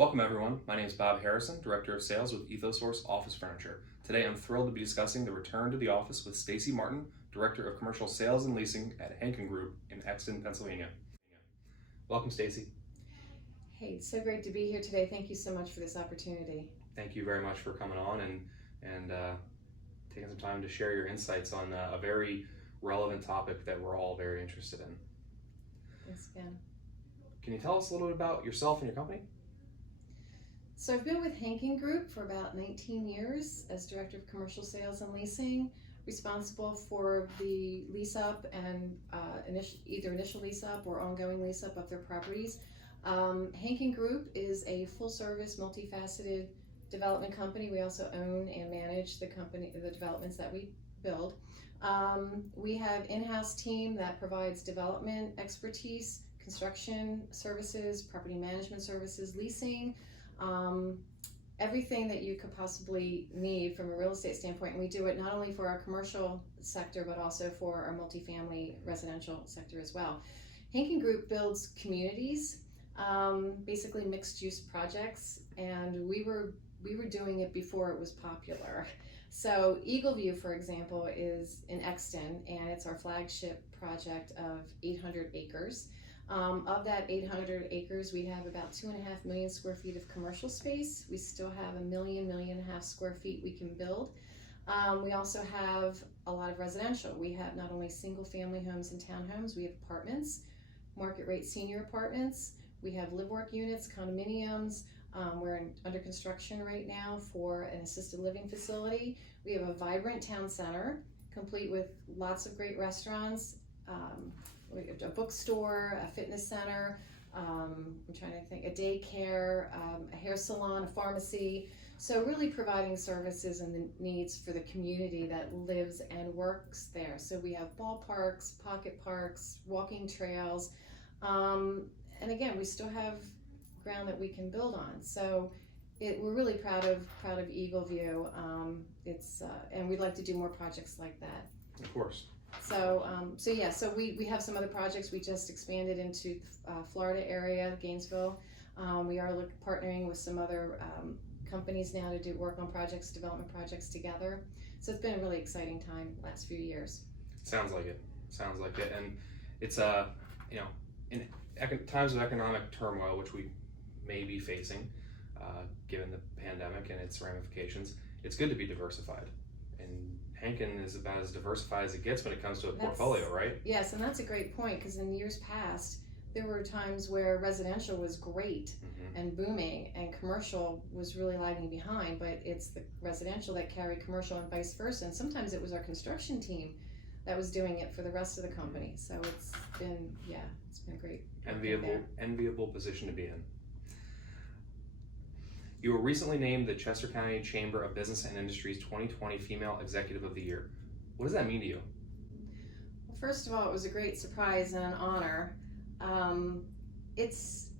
Welcome everyone, my name is Bob Harrison, Director of Sales with Ethosource Office Furniture. Today I'm thrilled to be discussing the return to the office with Stacy Martin, Director of Commercial Sales and Leasing at Hankin Group in Exton, Pennsylvania. Welcome Stacy. Hey, it's so great to be here today. Thank you so much for this opportunity. Thank you very much for coming on and taking some time to share your insights on a very relevant topic that we're all very interested in. Thanks again. Can you tell us a little bit about yourself and your company? So I've been with Hankin Group for about 19 years as Director of Commercial Sales and Leasing, responsible for the lease up and either initial lease up or ongoing lease up of their properties. Hankin Group is a full service, multifaceted development company. We also own and manage the developments that we build. We have in-house team that provides development expertise, construction services, property management services, leasing, everything that you could possibly need from a real estate standpoint. And we do it not only for our commercial sector, but also for our multifamily residential sector as well. Hankin Group builds communities, basically mixed use projects, and we were doing it before it was popular. So Eagle View, for example, is in Exton, and it's our flagship project of 800 acres. Of that 800 acres, we have about 2.5 million square feet of commercial space. We still have a million and a half square feet we can build. We also have a lot of residential. We have not only single family homes and townhomes, we have apartments, market rate senior apartments. We have live work units, condominiums. We're under construction right now for an assisted living facility. We have a vibrant town center, complete with lots of great restaurants, a bookstore, a fitness center, I'm trying to think, a daycare, a hair salon, a pharmacy. So really providing services and the needs for the community that lives and works there. So we have ballparks, pocket parks, walking trails, and again, we still have ground that we can build on. So we're really proud of Eagle View. And we'd like to do more projects like that. Of course. So we have some other projects. We just expanded into Florida area, Gainesville. We are partnering with some other companies now to do work on projects, development projects together. So it's been a really exciting time the last few years. Sounds like it. And it's in times of economic turmoil, which we may be facing, given the pandemic and its ramifications, it's good to be diversified. And Hankin is about as diversified as it gets when it comes to a portfolio, right? Yes, and that's a great point, because in years past, there were times where residential was great and booming, and commercial was really lagging behind, but it's the residential that carried commercial and vice versa. And sometimes it was our construction team that was doing it for the rest of the company. So it's been great. Enviable position to be in. You were recently named the Chester County Chamber of Business and Industry's 2020 Female Executive of the Year. What does that mean to you? Well, first of all, it was a great surprise and an honor. It's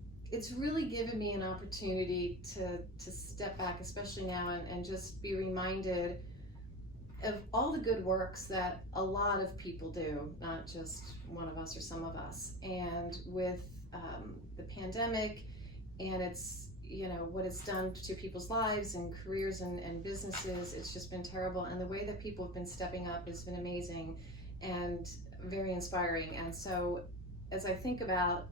really given me an opportunity to step back, especially now, and just be reminded of all the good works that a lot of people do, not just one of us or some of us. And with the pandemic and what it's done to people's lives and careers and businesses, it's just been terrible. And the way that people have been stepping up has been amazing and very inspiring. And so as I think about,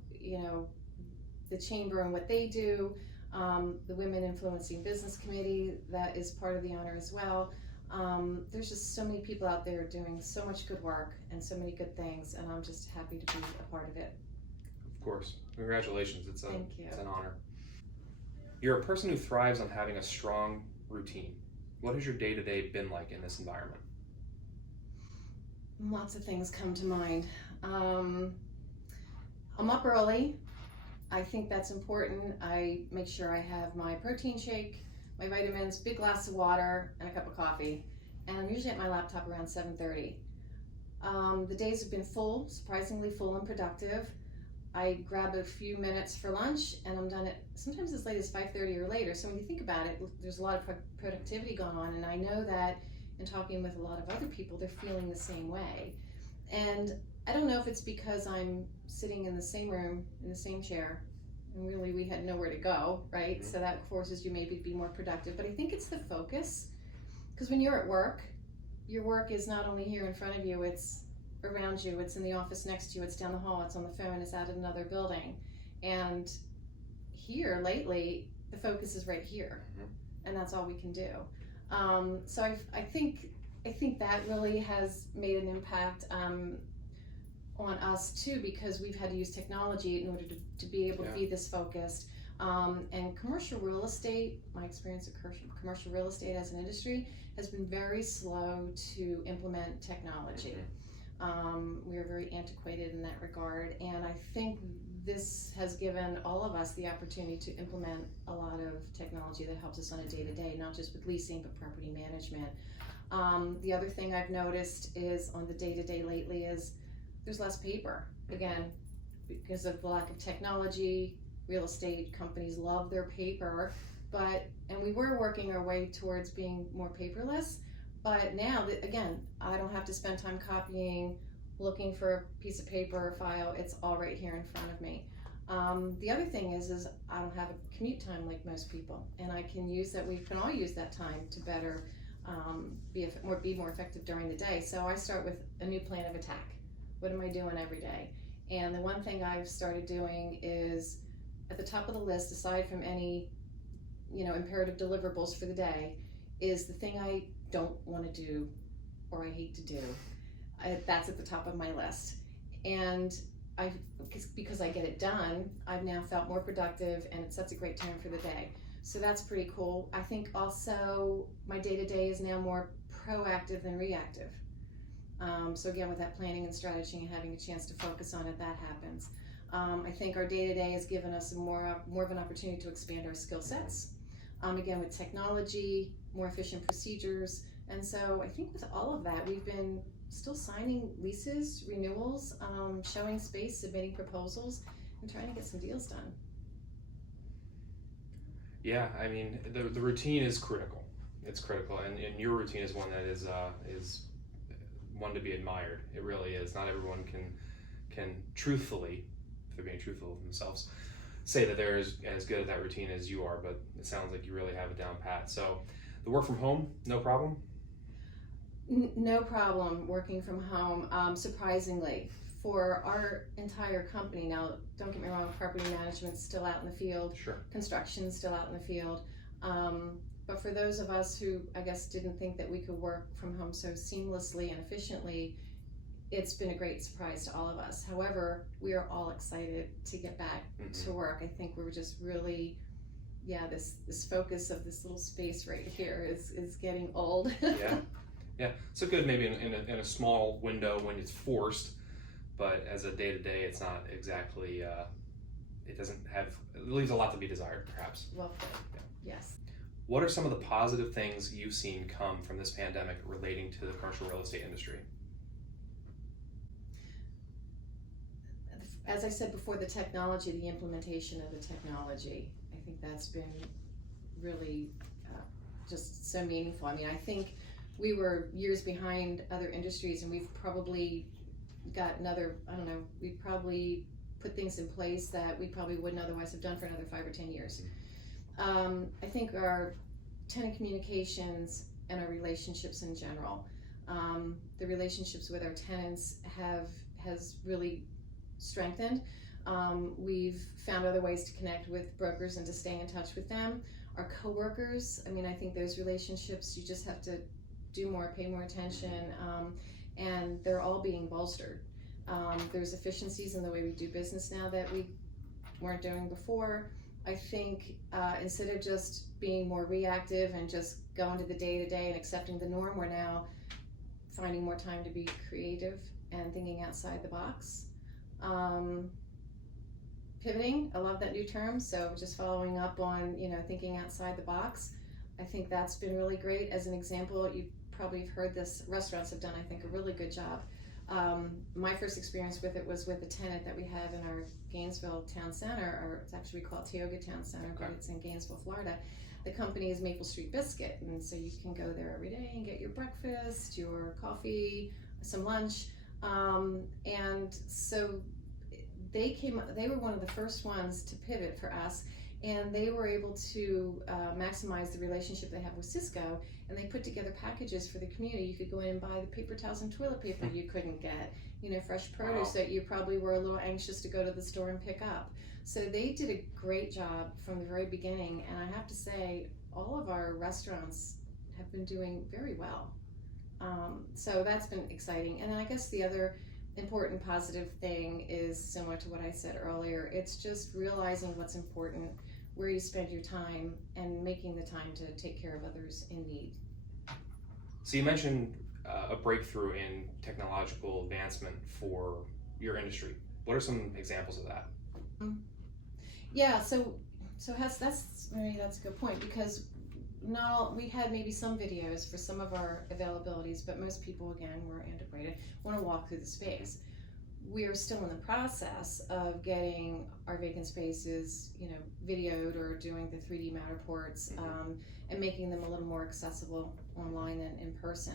the chamber and what they do, the Women Influencing Business Committee, that is part of the honor as well. There's just so many people out there doing so much good work and so many good things, and I'm just happy to be a part of it. Of course. Congratulations. Thank you. It's an honor. You're a person who thrives on having a strong routine. What has your day-to-day been like in this environment? Lots of things come to mind. I'm up early. I think that's important. I make sure I have my protein shake, my vitamins, big glass of water, and a cup of coffee. And I'm usually at my laptop around 7:30. The days have been full, surprisingly full and productive. I grab a few minutes for lunch, and I'm done at sometimes as late as 5:30 or later. So when you think about it, there's a lot of productivity going on, and I know that in talking with a lot of other people, they're feeling the same way. And I don't know if it's because I'm sitting in the same room, in the same chair, and really we had nowhere to go, right? Mm-hmm. So that forces you maybe to be more productive. But I think it's the focus, because when you're at work, your work is not only here in front of you, it's around you, it's in the office next to you, it's down the hall, it's on the phone, it's out in another building. And here lately, the focus is right here, and that's all we can do. So I think that really has made an impact on us too, because we've had to use technology in order to be able to be this focused. And commercial real estate, my experience of commercial real estate as an industry has been very slow to implement technology. We are very antiquated in that regard, and I think this has given all of us the opportunity to implement a lot of technology that helps us on a day-to-day, not just with leasing, but property management. The other thing I've noticed is on the day-to-day lately is there's less paper. Again, because of the lack of technology, real estate companies love their paper, and we were working our way towards being more paperless, but now, again, I don't have to spend time copying, looking for a piece of paper or file, it's all right here in front of me. The other thing is I don't have a commute time like most people, and I can use that, we can all use that time to better be more effective during the day. So I start with a new plan of attack. What am I doing every day? And the one thing I've started doing is, at the top of the list, aside from any, imperative deliverables for the day, is the thing I don't want to do or I hate to do. That's at the top of my list. And because I get it done, I've now felt more productive, and it sets a great tone for the day. So that's pretty cool. I think also my day-to-day is now more proactive than reactive. So again, with that planning and strategy and having a chance to focus on it, that happens. I think our day-to-day has given us more of an opportunity to expand our skill sets. Again, with technology, more efficient procedures. And so I think with all of that, we've been still signing leases, renewals, showing space, submitting proposals, and trying to get some deals done. Yeah, I mean, the routine is critical. It's critical, and your routine is one that is one to be admired. It really is. Not everyone can truthfully, if they're being truthful with themselves, say that they're as good at that routine as you are, but it sounds like you really have it down pat. So the work from home, no problem? No problem working from home, surprisingly. For our entire company, now don't get me wrong, property management's still out in the field, Sure. construction's still out in the field, but for those of us who I guess didn't think that we could work from home so seamlessly and efficiently, it's been a great surprise to all of us. However, we are all excited to get back to work. I think we're just really, this focus of this little space right here is getting old. Yeah. So good maybe in a small window when it's forced, but as a day-to-day, it's not exactly, it leaves a lot to be desired, perhaps. Well put. Yes. What are some of the positive things you've seen come from this pandemic relating to the commercial real estate industry? As I said before, the technology, the implementation of the technology, I think that's been really just so meaningful. I mean, I think we were years behind other industries, and we've probably got we probably put things in place that we probably wouldn't otherwise have done for another 5 or 10 years. I think our tenant communications and our relationships in general, the relationships with our tenants has really strengthened. We've found other ways to connect with brokers and to stay in touch with them. Our coworkers, I mean, I think those relationships, you just have to do more, pay more attention, and they're all being bolstered. There's efficiencies in the way we do business now that we weren't doing before. I think instead of just being more reactive and just going to the day-to-day and accepting the norm, we're now finding more time to be creative and thinking outside the box. Pivoting, I love that new term, so just following up on, thinking outside the box. I think that's been really great. As an example, you probably have heard this, restaurants have done, I think, a really good job. My first experience with it was with a tenant that we have in our Gainesville town center, or it's actually called Tioga Town Center, but it's in Gainesville, Florida. The company is Maple Street Biscuit, and so you can go there every day and get your breakfast, your coffee, some lunch, and so they were one of the first ones to pivot for us, and they were able to maximize the relationship they have with Cisco, and they put together packages for the community. You could go in and buy the paper towels and toilet paper you couldn't get, fresh produce that you probably were a little anxious to go to the store and pick up. So they did a great job from the very beginning, and I have to say, all of our restaurants have been doing very well. So that's been exciting. And then I guess the other important positive thing is similar to what I said earlier. It's just realizing what's important, where you spend your time, and making the time to take care of others in need. So you mentioned a breakthrough in technological advancement for your industry. What are some examples of that? Yeah, so that's a good point, because we had maybe some videos for some of our availabilities, but most people, again, were antiquated, want to walk through the space. We are still in the process of getting our vacant spaces, videoed or doing the 3D Matterports, and making them a little more accessible online than in person.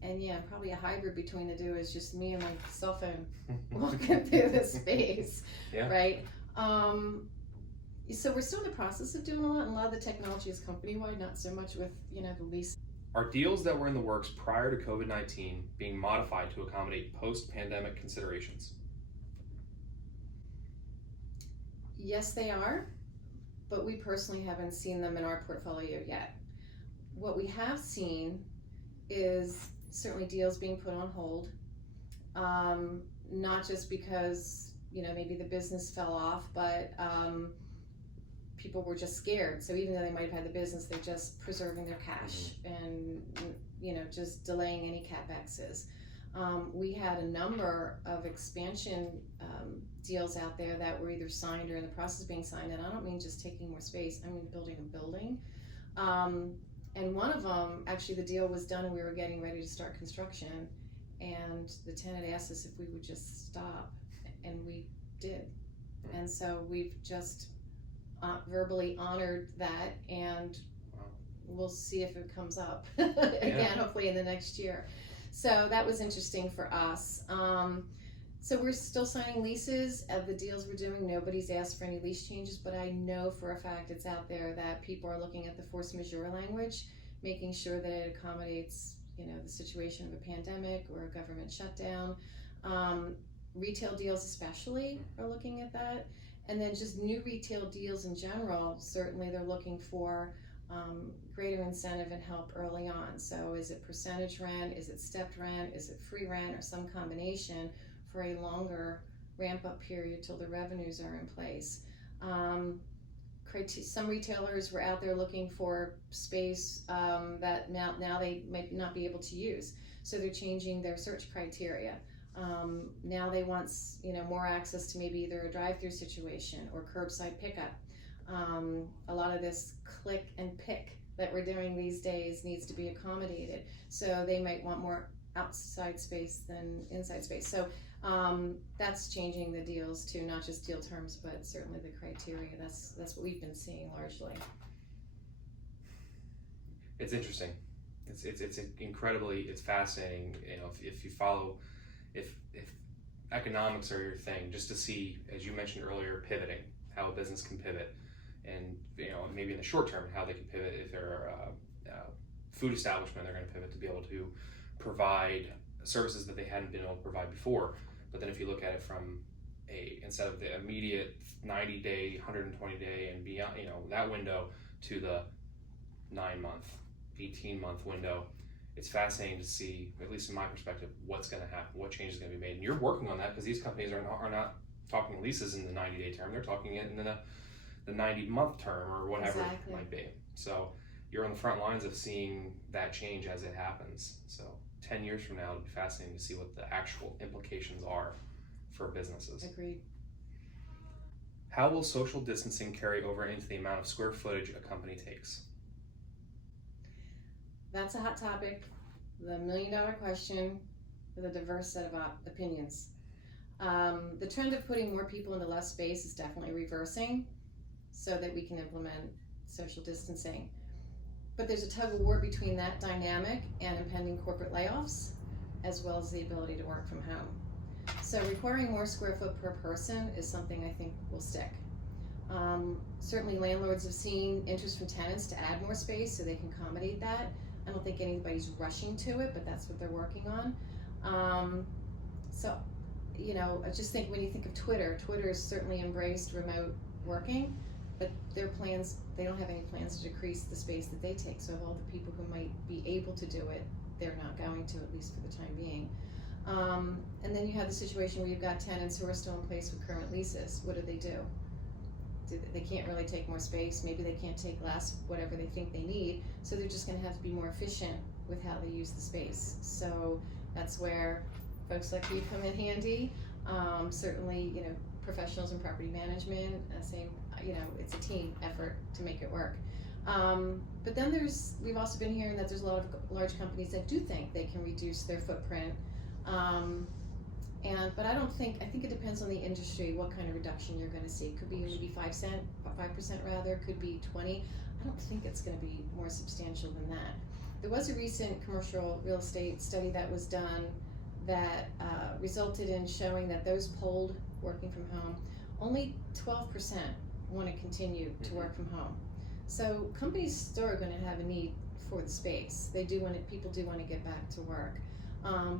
And yeah, probably a hybrid between the two is just me and my cell phone walking through the space, right? So we're still in the process of doing a lot, and a lot of the technology is company-wide, not so much with, the lease. Are deals that were in the works prior to COVID-19 being modified to accommodate post-pandemic considerations? Yes, they are, but we personally haven't seen them in our portfolio yet. What we have seen is certainly deals being put on hold, not just because, maybe the business fell off, but people were just scared. So even though they might have had the business, they're just preserving their cash and, just delaying any CapExes. We had a number of expansion deals out there that were either signed or in the process of being signed. And I don't mean just taking more space, I mean building a building. And one of them, actually the deal was done and we were getting ready to start construction. And the tenant asked us if we would just stop, and we did. And so we've just verbally honored that, and we'll see if it comes up again, hopefully in the next year. So that was interesting for us. So we're still signing leases of the deals we're doing. Nobody's asked for any lease changes, but I know for a fact it's out there that people are looking at the force majeure language, making sure that it accommodates, the situation of a pandemic or a government shutdown. Retail deals especially are looking at that. And then just new retail deals in general, certainly they're looking for greater incentive and help early on. So is it percentage rent, is it stepped rent, is it free rent, or some combination for a longer ramp up period till the revenues are in place. Some retailers were out there looking for space that now they might not be able to use. So they're changing their search criteria. Now they want, more access to maybe either a drive-through situation or curbside pickup. A lot of this click and pick that we're doing these days needs to be accommodated. So they might want more outside space than inside space. So that's changing the deals too, not just deal terms, but certainly the criteria. That's what we've been seeing largely. It's interesting. It's incredibly, it's fascinating. If you follow, if economics are your thing, just to see, as you mentioned earlier, pivoting, how a business can pivot, and maybe in the short term how they can pivot. If they're a food establishment, they're going to pivot to be able to provide services that they hadn't been able to provide before. But then if you look at it from instead of the immediate 90-day, 120-day and beyond, that window, to the 9-month, 18-month window, it's fascinating to see, at least in my perspective, what's going to happen, what change is going to be made. And you're working on that, because these companies are not talking leases in the 90-day term, they're talking it in the 90-month term or whatever it might be. So you're on the front lines of seeing that change as it happens. So 10 years from now, it'll be fascinating to see what the actual implications are for businesses. Agreed. How will social distancing carry over into the amount of square footage a company takes? That's a hot topic, the $1 million question with a diverse set of opinions. The trend of putting more people into less space is definitely reversing so that we can implement social distancing. But there's a tug of war between that dynamic and impending corporate layoffs, as well as the ability to work from home. So requiring more square foot per person is something I think will stick. Certainly landlords have seen interest from tenants to add more space so they can accommodate that. I don't think anybody's rushing to it, but that's what they're working on. So, you know, I just think when you think of Twitter has certainly embraced remote working, but their plans, they don't have any plans to decrease the space that they take. So of all the people who might be able to do it, they're not going to, at least for the time being. And then you have the situation where you've got tenants who are still in place with current leases. What do? They can't really take more space. Maybe they can't take less, whatever they think they need. So they're just gonna have to be more efficient with how they use the space. So that's where folks like you come in handy. Certainly, you know, professionals in property management, same, you know, it's a team effort to make it work. But then we've also been hearing that there's a lot of large companies that do think they can reduce their footprint. But I think it depends on the industry, what kind of reduction you're gonna see. Could be maybe 5% rather, could be 20. I don't think it's gonna be more substantial than that. There was a recent commercial real estate study that was done that resulted in showing that those polled working from home, only 12% wanna continue to work from home. So companies still are gonna have a need for the space. People do wanna get back to work.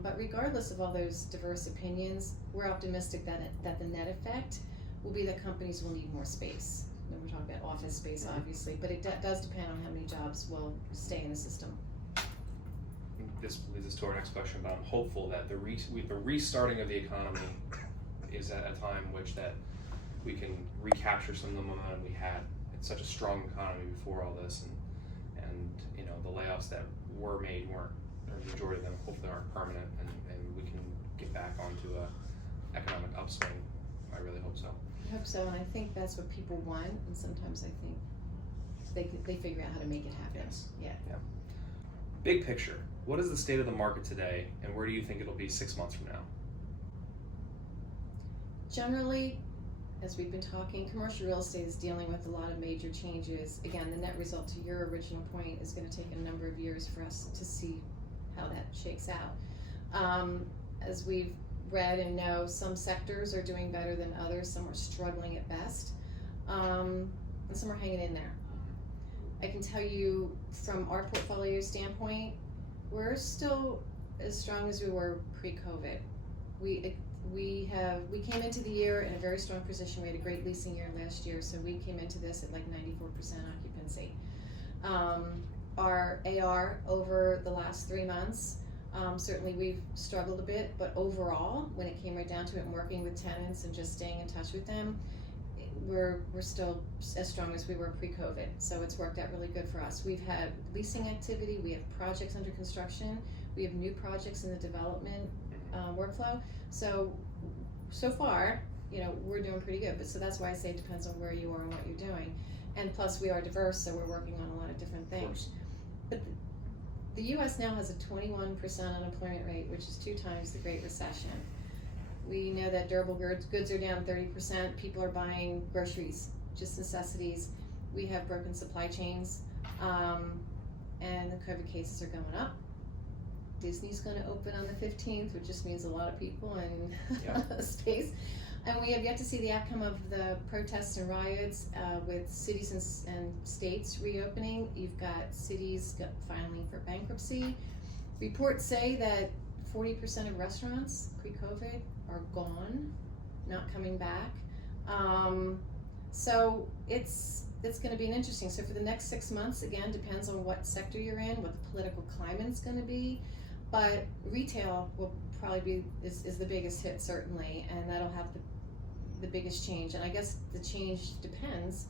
But regardless of all those diverse opinions, we're optimistic that the net effect will be that companies will need more space. And we're talking about office space, obviously, but it does depend on how many jobs will stay in the system. This leads us to our next question, but I'm hopeful that the restarting of the economy is at a time which that we can recapture some of the momentum we had. It's such a strong economy before all this, and you know, the layoffs that were made weren't, or the majority of them hopefully aren't permanent, and we can get back onto a economic upswing. I really hope so. I hope so, and I think that's what people want, and sometimes I think they figure out how to make it happen. Yes. Yeah. Big picture, what is the state of the market today, and where do you think it'll be 6 months from now? Generally, as we've been talking, commercial real estate is dealing with a lot of major changes. Again, the net result to your original point is going to take a number of years for us to see how that shakes out. As we've read and know, some sectors are doing better than others, some are struggling at best, and some are hanging in there. I can tell you from our portfolio standpoint, we're still as strong as we were pre-COVID. We came into the year in a very strong position. We had a great leasing year last year, so we came into this at like 94% occupancy. Our AR over the last 3 months, certainly we've struggled a bit, but overall, when it came right down to it and working with tenants and just staying in touch with them, we're still as strong as we were pre-COVID. So it's worked out really good for us. We've had leasing activity, we have projects under construction, we have new projects in the development workflow. So far, you know, we're doing pretty good. But so that's why I say it depends on where you are and what you're doing. And plus we are diverse, so we're working on a lot of different things. But the US now has a 21% unemployment rate, which is 2 times the Great Recession. We know that durable goods are down 30%. People are buying groceries, just necessities. We have broken supply chains, and the COVID cases are going up. Disney's going to open on the 15th, which just means a lot of people and space. And we have yet to see the outcome of the protests and riots with cities and states reopening. You've got cities filing for bankruptcy. Reports say that 40% of restaurants pre-COVID are gone, not coming back. So it's going to be an interesting. So for the next 6 months, again, depends on what sector you're in, what the political climate's going to be. But retail will probably be is the biggest hit, certainly, and that'll have the biggest change. And I guess the change depends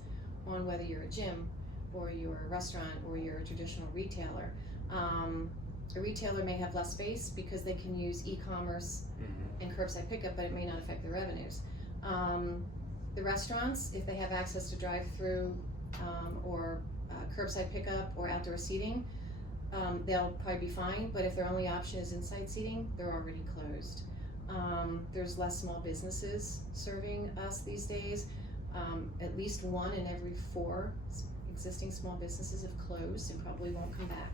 on whether you're a gym or you're a restaurant or you're a traditional retailer. A retailer may have less space because they can use e-commerce and curbside pickup, but it may not affect their revenues. The restaurants, if they have access to drive-through or curbside pickup or outdoor seating, they'll probably be fine, but if their only option is inside seating, they're already closed. There's less small businesses serving us these days. At least 1 in every 4 existing small businesses have closed and probably won't come back.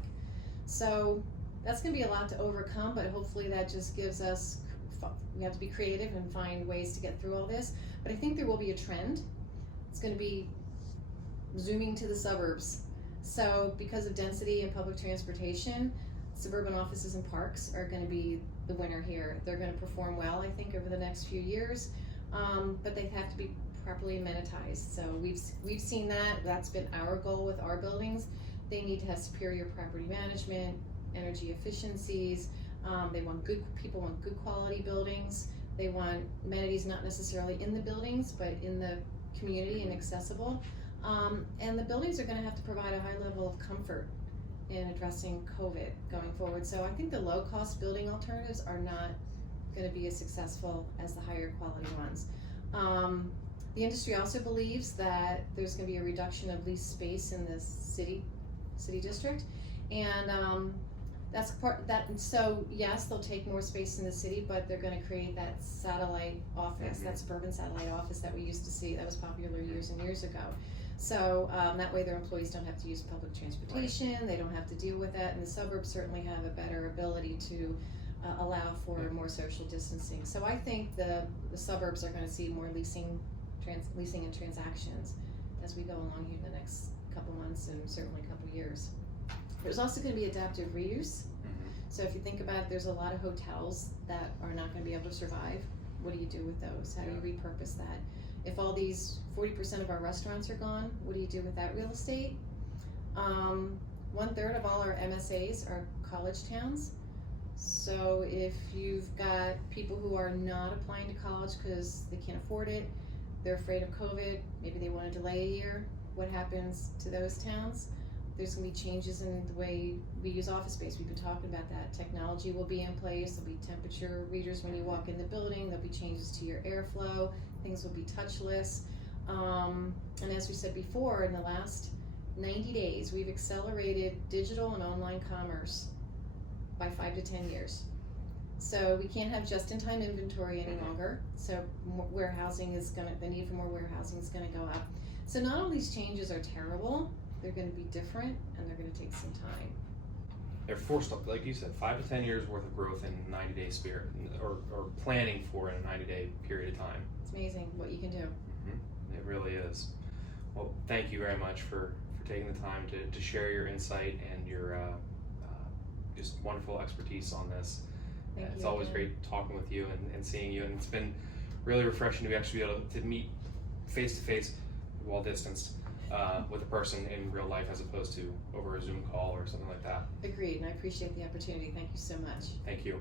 So that's going to be a lot to overcome, but hopefully that just gives us we have to be creative and find ways to get through all this. But I think there will be a trend. It's going to be zooming to the suburbs. So because of density and public transportation, suburban offices and parks are going to be the winner here. They're going to perform well, I think, over the next few years, but they have to be properly amenitized. So we've seen that. That's been our goal with our buildings. They need to have superior property management, energy efficiencies. They want people want good quality buildings. They want amenities not necessarily in the buildings, but in the community and accessible. And the buildings are going to have to provide a high level of comfort in addressing COVID going forward. So I think the low-cost building alternatives are not going to be as successful as the higher quality ones. The industry also believes that there's going to be a reduction of leased space in the city district, and that's part that. So yes, they'll take more space in the city, but they're going to create that satellite office, that suburban satellite office that we used to see that was popular years and years ago. So that way their employees don't have to use public transportation, right. They don't have to deal with that, and the suburbs certainly have a better ability to allow for more social distancing. So I think the suburbs are going to see more leasing and transactions as we go along here in the next couple months and certainly a couple years. There's also going to be adaptive reuse. So if you think about it, there's a lot of hotels that are not going to be able to survive. What do you do with those? How do you repurpose that? If all these 40% of our restaurants are gone, what do you do with that real estate? 1/3 of all our MSAs are college towns. So if you've got people who are not applying to college because they can't afford it, they're afraid of COVID, maybe they want to delay a year, what happens to those towns? There's going to be changes in the way we use office space. We've been talking about that. Technology will be in place. There'll be temperature readers when you walk in the building. There'll be changes to your airflow. Things will be touchless. And as we said before, in the last 90 days, we've accelerated digital and online commerce by 5 to 10 years. So we can't have just-in-time inventory any longer. So the need for more warehousing is going to go up. So not all these changes are terrible. They're going to be different, and they're going to take some time. They're forced, like you said, 5 to 10 years worth of growth in 90-day spirit, or planning for in a 90-day period of time. It's amazing what you can do. It really is. Well, thank you very much for taking the time to share your insight and your just wonderful expertise on this. It's always great talking with you and seeing you, and it's been really refreshing to actually be able to meet face to face while distanced with a person in real life as opposed to over a Zoom call or something like that. Agreed, and I appreciate the opportunity. Thank you so much. Thank you.